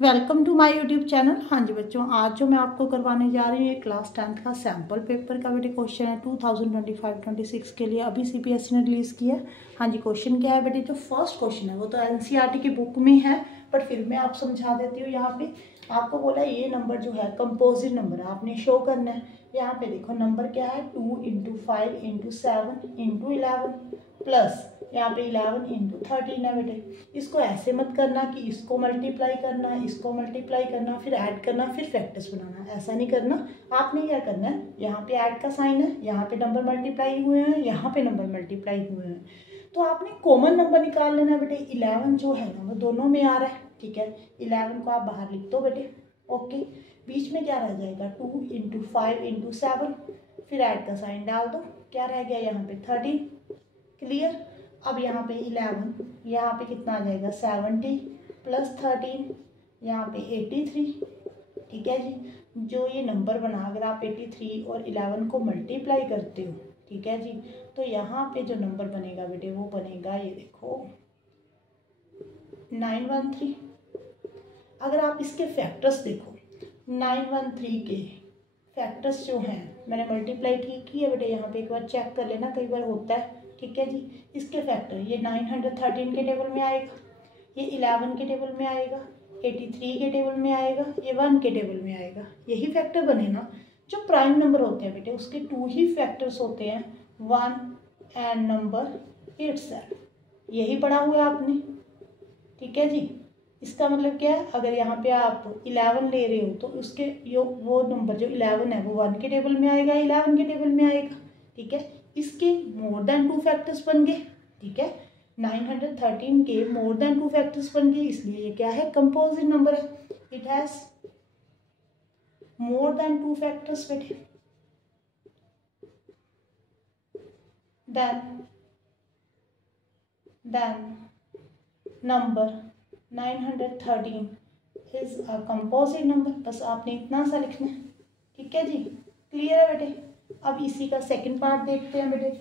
Welcome to my YouTube channel. हाँ जी बच्चों, आज जो मैं आपको करवाने जा रही हूँ ये क्लास 10th का सैम्पल पेपर का बेटे क्वेश्चन है 2025-26 के लिए। अभी सीपीएसई ने रिलीज़ किया है। हाँ जी, क्वेश्चन क्या है बेटे, जो फर्स्ट क्वेश्चन है वो तो एनसीईआरटी की बुक में है, बट फिर मैं आप समझा देती हूँ। यहाँ पे आपको बोला है ये नंबर जो है कंपोजिट नंबर आपने शो करना है। यहाँ पे देखो नंबर क्या है 2 × 5 × 7 × 11 प्लस यहाँ पे 11 × 13 है बेटे। इसको ऐसे मत करना कि इसको मल्टीप्लाई करना, इसको मल्टीप्लाई करना, फिर ऐड करना, फिर फैक्टर्स बनाना, ऐसा नहीं करना। आपने क्या करना है, यहाँ पे ऐड का साइन है, यहाँ पे नंबर मल्टीप्लाई हुए हैं, यहाँ पे नंबर मल्टीप्लाई हुए हैं, तो आपने कॉमन नंबर निकाल लेना बेटे। 11 जो है ना वो दोनों में आ रहा है, ठीक है। 11 को आप बाहर लिख दो बेटे, ओके। बीच में क्या रह जाएगा 2 × 5 × 7, फिर ऐड का साइन डाल दो, क्या रह गया यहाँ पे 13, क्लियर। अब यहाँ पे 11, यहाँ पे कितना आ जाएगा 70 प्लस 13, यहाँ पे 83, ठीक है जी। जो ये नंबर बना, अगर आप 83 और 11 को मल्टीप्लाई करते हो, ठीक है जी, तो यहाँ पे जो नंबर बनेगा बेटे वो बनेगा, ये देखो 913। अगर आप इसके फैक्टर्स देखो, 913 के फैक्टर्स जो हैं, मैंने मल्टीप्लाई ठीक की है बेटे, यहाँ पे एक बार चेक कर लेना, कई बार होता है, ठीक है जी। इसके फैक्टर ये 913 के टेबल में आएगा, ये 11 के टेबल में आएगा, 83 के टेबल में आएगा, ये 1 के टेबल में आएगा। यही फैक्टर बने ना। जो प्राइम नंबर होते हैं बेटे उसके 2 ही फैक्टर्स होते हैं, 1 एंड नंबर इटसेल्फ। यही पढ़ा हुआ है आपने, ठीक है जी। इसका मतलब क्या है, अगर यहाँ पे आप 11 ले रहे हो तो उसके वो नंबर जो 11 है वो 1 के टेबल में आएगा, 11 के टेबल में आएगा, ठीक है। इसके मोर देन 2 फैक्टर्स बन गए, ठीक है। 913 के मोर देन 2 फैक्टर्स बन गए, इसलिए ये क्या है, कंपोजिट नंबर है। It has more than 2 factors बेटे। Then number 913 is a composite number. बस आपने इतना सा लिखना है, ठीक है जी, क्लियर है बेटे। अब इसी का सेकंड पार्ट देखते हैं बेटे।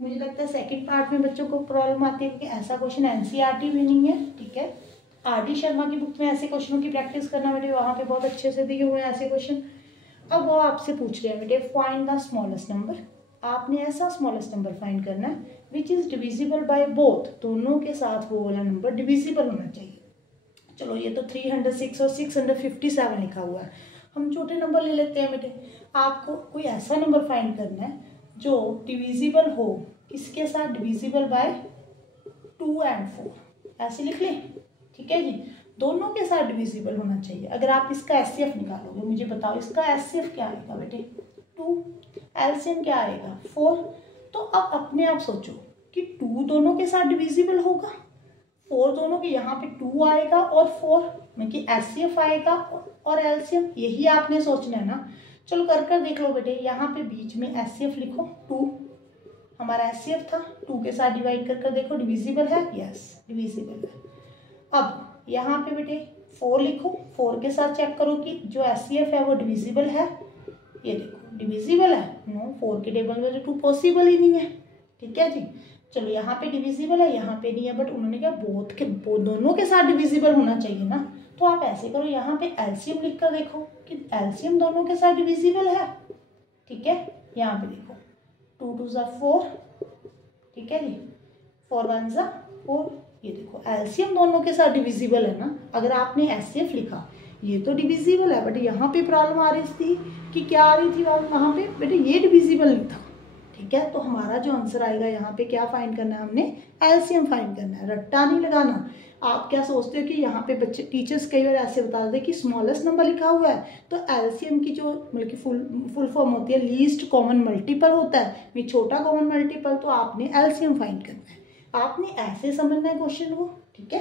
मुझे लगता है सेकंड पार्ट में बच्चों को प्रॉब्लम आती है क्योंकि ऐसा क्वेश्चन एनसीईआरटी भी नहीं है, ठीक है। आर.डी. शर्मा की बुक में ऐसे क्वेश्चनों की प्रैक्टिस करना बेटे, वहाँ पे बहुत अच्छे से दिए हुए हैं ऐसे क्वेश्चन। अब वो आपसे पूछ रहे हैं बेटे फाइंड द स्मॉलेस्ट नंबर। आपने ऐसा स्मॉलेस्ट नंबर फाइंड करना है which is divisible by both, दोनों के साथ वो वाला नंबर डिविजिबल होना चाहिए। चलो ये तो 306 और 657 लिखा हुआ है, हम छोटे नंबर ले लेते हैं बेटे। आपको कोई ऐसा नंबर फाइंड करना है जो डिविजिबल हो, किसके साथ, डिविजिबल बाय 2 और 4, ऐसे लिख लें, ठीक है जी। दोनों के साथ डिविजिबल होना चाहिए। अगर आप इसका एचसीएफ निकालोगे, मुझे बताओ इसका एचसीएफ क्या आएगा बेटे 2, एलसीएम क्या आएगा 4। तो अब अपने आप सोचो कि 2 दोनों के साथ डिविजिबल होगा, 4 दोनों के, यहाँ पे 2 आएगा और 4 में कि एचसीएफ आएगा और एलसीएम, यही आपने सोचना है ना। चलो कर देख लो बेटे, यहाँ पे बीच में एचसीएफ लिखो, 2 हमारा एचसीएफ था, 2 के साथ डिवाइड कर देखो डिविजिबल है, यस डिविजिबल है। अब यहाँ पे बेटे 4 लिखो, 4 के साथ चेक करो कि जो एचसीएफ है वो डिविजिबल है, ये देखो डिविजिबल है, नो 4 के टेबल में तो 2 पॉसिबल ही नहीं है, ठीक है जी। चलो यहाँ पे डिविजिबल है, यहाँ पे नहीं है, बट उन्होंने क्या दोनों के साथ डिविजिबल होना चाहिए ना। तो आप ऐसे करो, यहाँ पे एलसीएम लिख कर देखो कि एलसीएम दोनों के साथ डिविजिबल है, ठीक है। यहाँ पे देखो 2 2 ज़ा 4, ठीक है जी, 4 1 ज़ा 4, ये देखो एलसीएम दोनों के साथ डिविजिबल है ना। अगर आपने एचसीएफ लिखा ये तो डिविजिबल है, बट यहाँ पे प्रॉब्लम आ रही थी कि क्या आ रही थी प्रॉब्लम, वहाँ पे बेटे ये डिविजिबल नहीं था, ठीक है। तो हमारा जो आंसर आएगा यहाँ पे क्या फाइंड करना है, हमने एलसीएम फाइंड करना है, रट्टा नहीं लगाना। आप क्या सोचते हो कि यहाँ पे बच्चे टीचर्स कई बार ऐसे बता देते कि स्मॉलेस्ट नंबर लिखा हुआ है तो एलसीएम की जो मतलब कि फुल फॉर्म होती है लीस्ट कॉमन मल्टीपल होता है, में छोटा कॉमन मल्टीपल, तो आपने एलसीएम फाइंड करना है। आपने ऐसे समझना है क्वेश्चन को, ठीक है।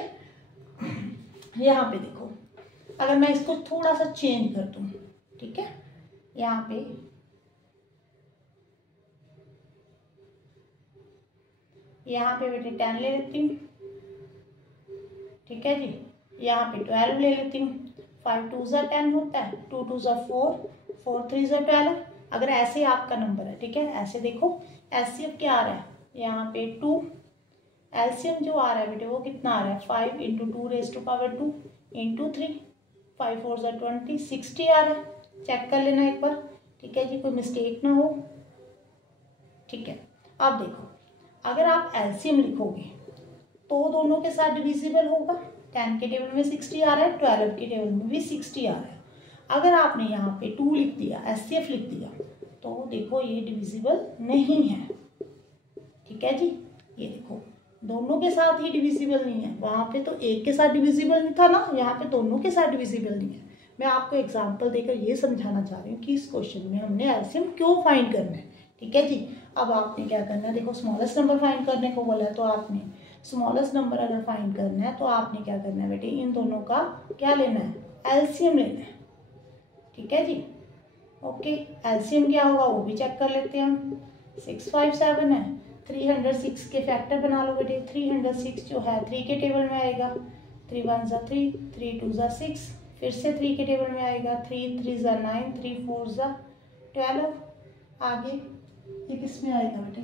यहाँ पे देखो, अगर मैं इसको थोड़ा सा चेंज कर दूँ, ठीक है, यहाँ पे बेटे 10 ले लेती हूँ, ठीक है जी। यहाँ पे 12 ले लेती हूँ, 5 2 ज़ा 10 होता है, 2 2 ज़ा 4, 4 3 ज़ा 12। अगर ऐसे आपका नंबर है, ठीक है, ऐसे देखो एचसीएफ क्या आ रहा है, यहाँ पे 2, एलसीएम जो आ रहा है बेटे वो कितना आ रहा है 5 × 2 raised to power 2 × 3, 5 4 ज़ा 20, 60 आ रहा है, चेक कर लेना एक बार, ठीक है जी, कोई मिस्टेक ना हो, ठीक है। अब देखो, अगर आप एलसीएम लिखोगे तो दोनों के साथ डिविजिबल होगा, 10 के टेबल में 60 आ रहा है, 12 के टेबल में भी 60 आ रहा है। अगर आपने यहाँ पे 2 लिख दिया, एचसीएफ लिख दिया, तो देखो ये डिविजिबल नहीं है, ठीक है जी। ये देखो दोनों के साथ ही डिविजिबल नहीं है, वहाँ पे तो एक के साथ डिविजिबल नहीं था ना, यहाँ पे दोनों के साथ डिविजिबल नहीं है। मैं आपको एग्जांपल देकर ये समझाना चाह रही हूँ कि इस क्वेश्चन में हमने एलसीएम क्यों फाइंड करना है, ठीक है जी। अब आपने क्या करना है, देखो स्मॉलेस्ट नंबर फाइंड करने को बोला है, तो आपने स्मॉलेस्ट नंबर अगर फाइंड करना है तो आपने क्या करना है बेटे, इन दोनों का क्या लेना है, एलसीएम लेना है, ठीक है जी। ओके, एलसीएम क्या होगा वो भी चेक कर लेते हैं हम। 657 है, 306 के फैक्टर बना लो बेटे। 306 जो है 3 के टेबल में आएगा, 3 1 ज़ा 3, 3 2 ज़ा 6, फिर से 3 के टेबल में आएगा, 3 3 ज़ा 9, 3 4 ज़ा 12। आगे ये किस में आएगा बेटे,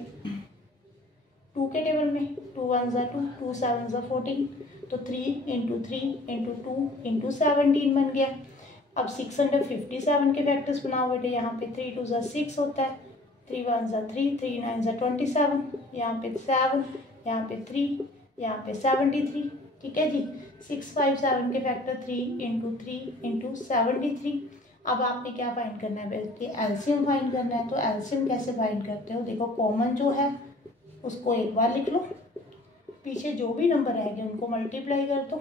2 के टेबल में, 2 1 ज़ा 2, 2 7 ज़ा 14, तो 3 इंटू 3 इंटू 2 इंटू 17 बन गया। अब 657 के फैक्टर्स बनाओ बेटे, यहाँ पे 3 2 ज़ा 6 होता है, 3 1 ज़ा 3, 3 9 ज़ा 27, यहाँ पे 7, यहाँ पे 3, यहाँ पे 73, ठीक है जी। 657 के फैक्टर 3 इंटू 3 इंटू 73। अब आपने क्या फाइंड करना है बेटे, एलसीएम फाइंड करना है। तो एलसीएम कैसे फाइंड करते हो, देखो कॉमन जो है उसको एक बार लिख लो, पीछे जो भी नंबर आएंगे उनको मल्टीप्लाई कर दो,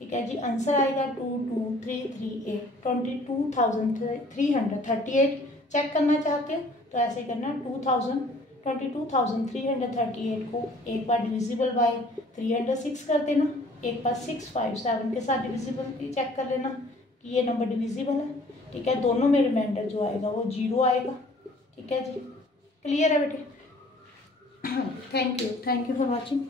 ठीक है जी। आंसर आएगा 22338, 22,338। चेक करना चाहते हो तो ऐसे करना, 22,338 को एक बार डिविजिबल बाय 306 कर देना, एक बार 657 के साथ डिविजिबल चेक कर लेना कि ये नंबर डिविजिबल है, ठीक है। दोनों में रिमाइंडर जो आएगा वो 0 आएगा, ठीक है जी। क्लियर है बेटे? Thank you for watching.